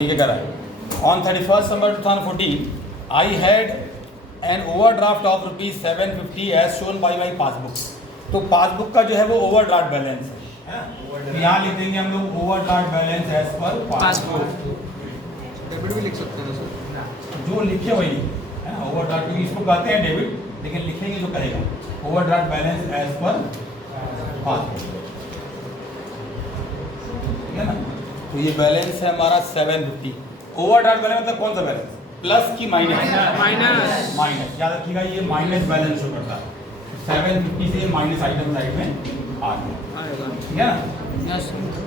ठीक है करा है। On 31 December 2014 I had an overdraft of ₹750 as shown by my passbook. तो पासबुक का जो है वो ओवरड्राफ्ट बैलेंस है, तो यहाँ लिख देंगे हम लोग overdraft balance as per passbook. Debit भी लिख सकते हैं सर, जो लिखे वही है ना, ओवरड्राफ्ट, क्योंकि इसको कहते हैं डेबिट, लेकिन लिखेंगे जो कहेगा overdraft balance as per passbook, ठीक है ना। तो ये बैलेंस है हमारा 750। ओवरड्राफ्ट बैलेंस मतलब कौन सा बैलेंस, प्लस की माइनस? माइनस, याद रखिएगा ये माइनस बैलेंस शो करता है। 750 से माइनस आइटम साइड में आ गया, ठीक है ना।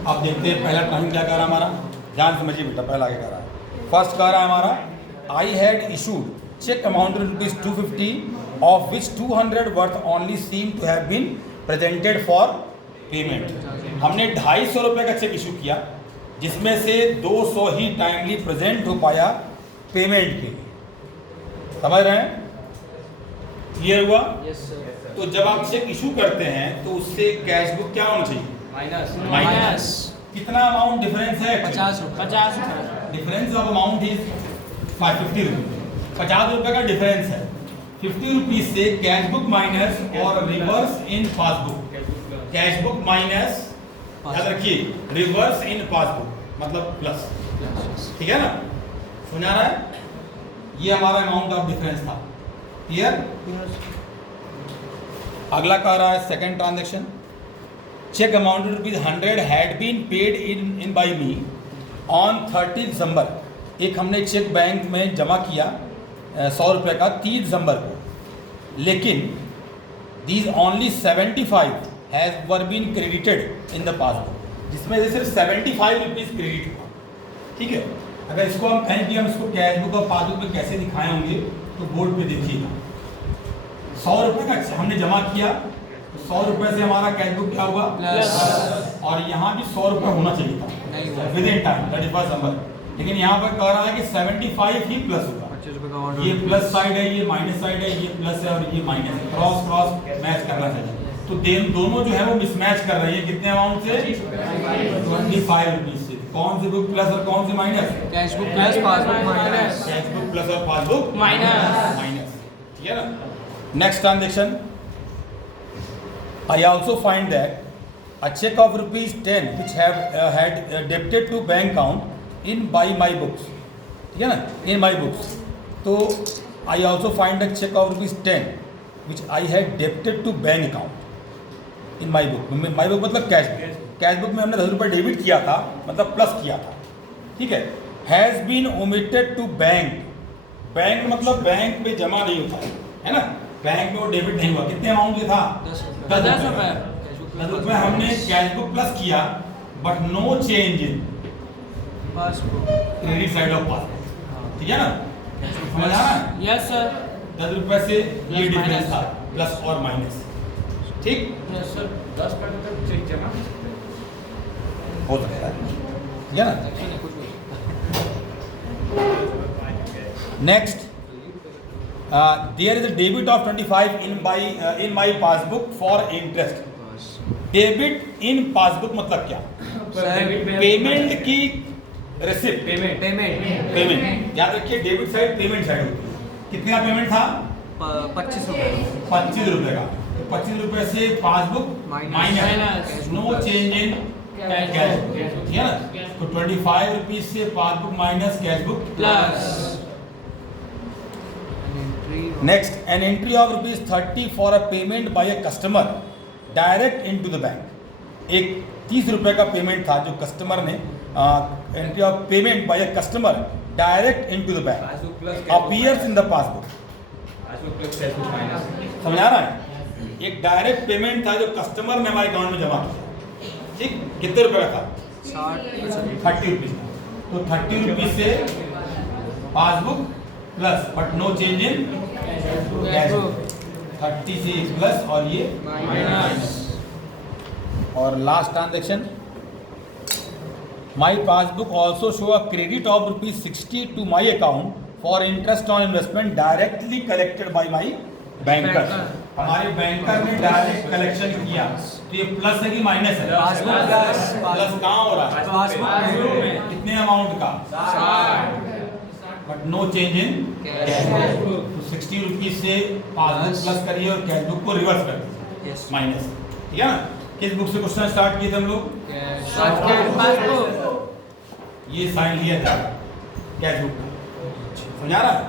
अब देखते हैं पहला ट्रांजेक्शन क्या कर रहा है हमारा, ध्यान समझिए बेटा। पहला क्या कर रहा है, फर्स्ट कह रहा है हमारा I had issued cheque amount ₹250 of which 200 worth only seem to have been presented for payment. हमने 250 रुपये का चेक इशू किया, जिसमें से 200 ही टाइमली प्रेजेंट हो पाया पेमेंट के लिए। समझ रहे हैं, क्लियर हुआ? Yes sir. तो जब आप चेक इशू करते हैं तो उससे कैश बुक क्या होना चाहिए, माइनस। कितना अमाउंट डिफरेंस है? 50 रुपये। डिफरेंस ऑफ अमाउंट इज 50 रुपये। 50 रुपये का डिफरेंस है। 50 रुपीज से कैश बुक माइनस और reverse in passbook. Cash book minus, याद रखिए, रिवर्स इन पासबुक मतलब प्लस, ठीक है ना। सुना रहा है, ये हमारा अमाउंट ऑफ डिफरेंस था। क्लियर? अगला कह रहा है second transaction, cheque amount ₹100 had been paid in by me on 30 December. एक हमने चेक बैंक में जमा किया 100 रुपये का 30 दिसंबर को, लेकिन these only 75 has were been credited in the passbook, जिसमें से सिर्फ 75 रुपीज़ क्रेडिट हुआ, ठीक है। अगर इसको हम कहें कि हम इसको कैश बुक और पासबुक में कैसे दिखाए होंगे, तो बोर्ड पे देखिएगा 100 रुपये का हमने जमा किया, तो 100 रुपये से हमारा कैश बुक क्या हुआ, प्लस। और यहाँ भी 100 रुपये होना चाहिए था विद इन टाइम 31 दिसंबर, लेकिन यहाँ पर कह रहा है कि 75 ही प्लस होगा। ये प्लस साइड है, ये माइनस साइड है, ये प्लस है और ये माइनस है, क्रॉस क्रॉस मैच करना चाहिए। तो दोनों जो है वो मिसमैच कर रही है, कितने अमाउंट से, 25 रुपीज से। कौन सी बुक प्लस और कौन सी minus? Cash book plus, passbook minus. Cash book plus और पासबुक माइनस, ठीक है ना। Next transaction, I also find that a cheque of ₹10 which had debited to bank account in by my books, ठीक है ना, इन माई बुक्स। तो I also find a cheque of ₹10 which I had debited to bank account in my book. My book मतलब cash book. Cash book में हमने 10 रुपये debit किया था, मतलब प्लस किया था, ठीक है। Has been omitted to bank. Bank मतलब बैंक में जमा नहीं होता है ना, बैंक में वो डेबिट नहीं हुआ। कितने अमाउंट के था? 10 10 रुपये हमने कैश बुक प्लस किया, but no change in passbook credit side of passbook, ठीक है ना। समझ आ रहा है? Yes sir. 10 रुपये से ये डिफरेंस था, प्लस और माइनस, ठीक। Yes sir. 10% तक चेक जमा हो सकता है, ठीक है ना। Next, there is a debit of 25 in my passbook for interest. Debit in passbook मतलब क्या? पेमेंट की रिसिप्ट, पेमेंट। याद रखिए, डेबिट साइड पेमेंट साइड होती है। कितने का पेमेंट था? 25 रुपये। 25 रुपये का। तो 25 रुपये से passbook minus, no change in cash book, ठीक है ना। तो 25 रुपीज से passbook minus cash book plus. Next, an entry of ₹30 for a payment by a customer direct into the bank. एक 30 रुपये का पेमेंट था जो कस्टमर ने, entry of payment by a customer direct into the bank appears in the passbook. समझ आ रहा है? एक डायरेक्ट पेमेंट था जो कस्टमर ने हमारे अकाउंट में जमा किया, ठीक। कितने रुपये का था? 30 रुपीज़। तो 30 रुपीज़ से passbook plus, but no change in cash book. 30 से प्लस और ये माइनस। और last transaction, my passbook also show a credit of ₹60 to my account for interest on investment directly collected by my banker, हमारे banker ने direct collection किया, तो ये plus है कि माइनस है? प्लस कहाँ हो रहा है? कितने अमाउंट का? But no change in cash book. तो 60 रुपीज से पासबुक प्लस करिए और कैश बुक को रिवर्स कर दीजिए, माइनस। ठीक है ना? किस बुक से क्वेश्चन स्टार्ट किए थे हम लोग? ये साइन लिया था कैश बुक का, समझा रहा है?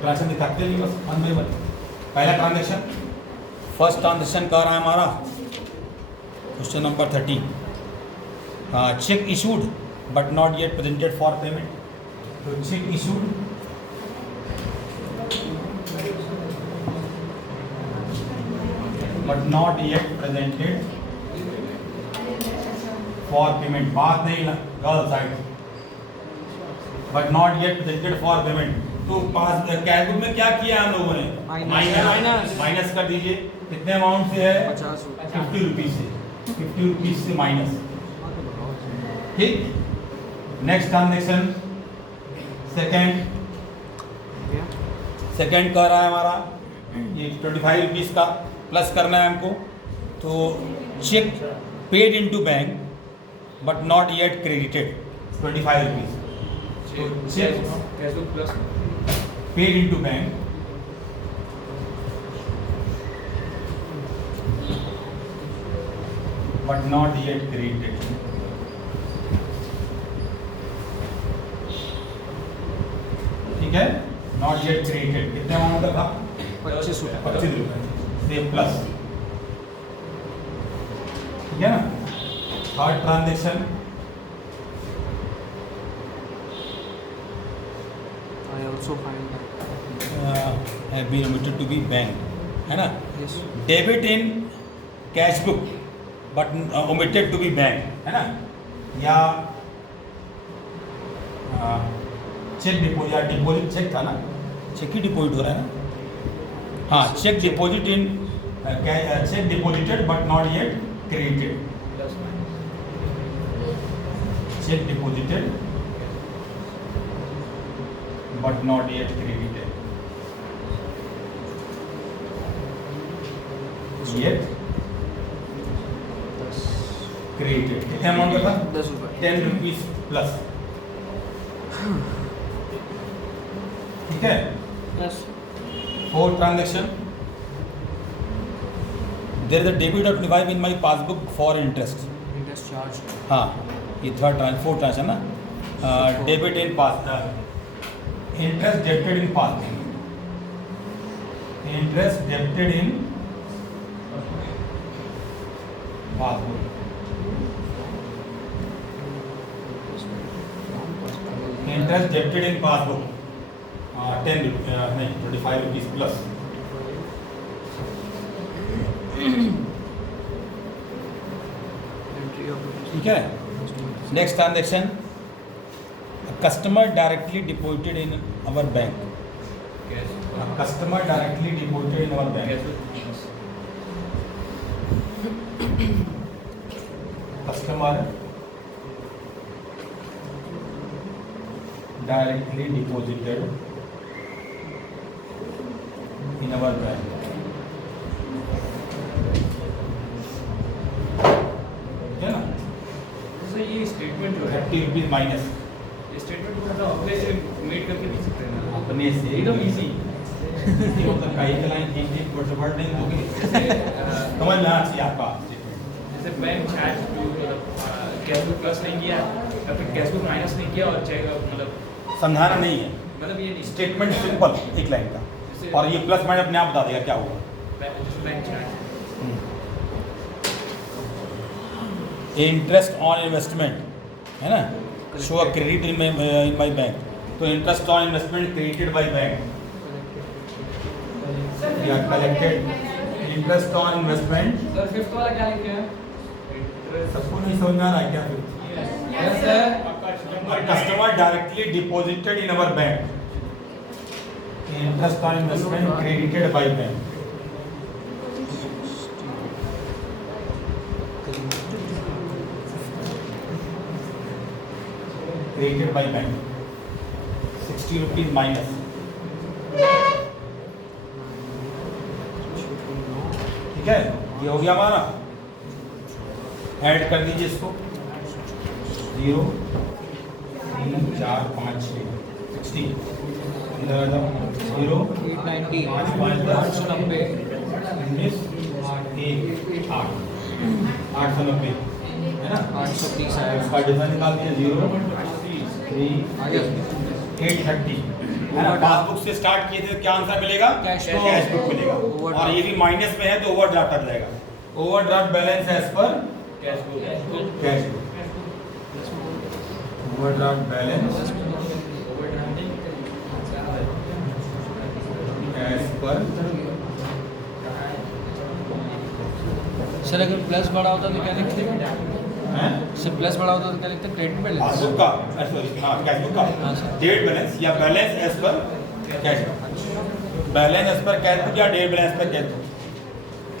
ट्रांजेक्शन दिखाते हैं बस वन बाय वन। पहला ट्रांजेक्शन, फर्स्ट ट्रांजेक्शन कर रहा है हमारा question number 13, cheque issued but not yet presented for payment. तो cheque issued but not yet presented for payment, बात नहीं गर्ल साइड, but not yet presented for payment. तो पास कैश बुक में क्या किया हम लोगों ने? माइनस कर दीजिए। कितने अमाउंट से है? 50 रुपीज से, 50 रुपीज से माइनस। ठीक, नेक्स्ट ट्रांजेक्शन सेकंड कर रहा है हमारा, ये 25 रुपीज का प्लस करना है हमको। तो cheque paid into bank but not yet credited, 25 rupees. तो cheque plus paid into bank but not yet credited। ठीक है, not yet credited। कितने अमाउंट का था? 25 रुपये। 25 रुपये से प्लस। ठीक है ना? Third transaction, have been omitted to be bank, है ना? Debit in cash book but omitted to be bank, है ना? या चेक डिपोजिट या डिपोजिट चेक था ना, चेक ही डिपोजिट हो रहा है ना? हाँ, cheque deposit in cheque deposited but not yet credited, cheque deposited but not yet credited, yet credited। कितने अमाउंट का था? 10 रुपये। 10 रुपीज प्लस। ठीक है, fourth transaction, there is a debit of 25 in my passbook for interest. Charge. हाँ, ये fourth transaction ना, debit in pass interest debited in passbook, interest debited in passbook, interest debited in passbook 10 नहीं 25 rupees plus. ठीक है, next transaction, customer directly deposited in our bank, customer directly deposited in our bank, customer directly deposited in our bank। है ना? ये statement जो है 30 rupees minus, statement को मतलब अपने से मेड करके नहीं सकते ना, अपने से एकदम इजी। मतलब कई लाइन एक वर्ड नहीं दोगे, समझ में आना चाहिए आपका। जैसे bank charge cash book plus नहीं किया या फिर कैश बुक माइनस नहीं किया और चेक मतलब समझाना नहीं है, मतलब ये नहीं स्टेटमेंट सिंपल एक लाइन का, और ये प्लस माइनस अपने आप बता देगा क्या होगा। Bank charge interest on investment, है ना? Show a credit in my bank, तो interest on investment credited by bank या collected, interest on investment. Sir fifth वाला क्या लिखे हैं? सबको नहीं समझ में आ रहा है क्या? Yes sir. Customer directly deposited in our bank, interest on investment credited by bank. Credited by bank 60 rupees minus. ठीक है, ये हो गया हमारा। ऐड कर दीजिए इसको, 0 3 4 5 6 60, इधर आ जाओ, 0 890 5 5 10 890 19 1 8 890 है ना। 830 है इसका डिफरेंस निकाल दिया, 0 3 आ गया 830 है ना। पासबुक से स्टार्ट किए थे, क्या आंसर मिलेगा? कैश कैश बुक मिलेगा। ओवरड्राफ्ट। और ये भी माइनस में है तो ओवरड्राफ्ट आ जाएगा। Overdraft balance as per cash book cash book, overdraft balance as per sir अगर प्लस बड़ा होता तो क्या लिखते हैं सर प्लस बड़ा होता तो क्या लिखते क्रेडिट बैलेंस पासबुक का, सॉरी हाँ कैश बुक हाँ, का सर। डेट बैलेंस या balance as per cash book, balance as per cash book या डेट बैलेंस पर कैश बुक।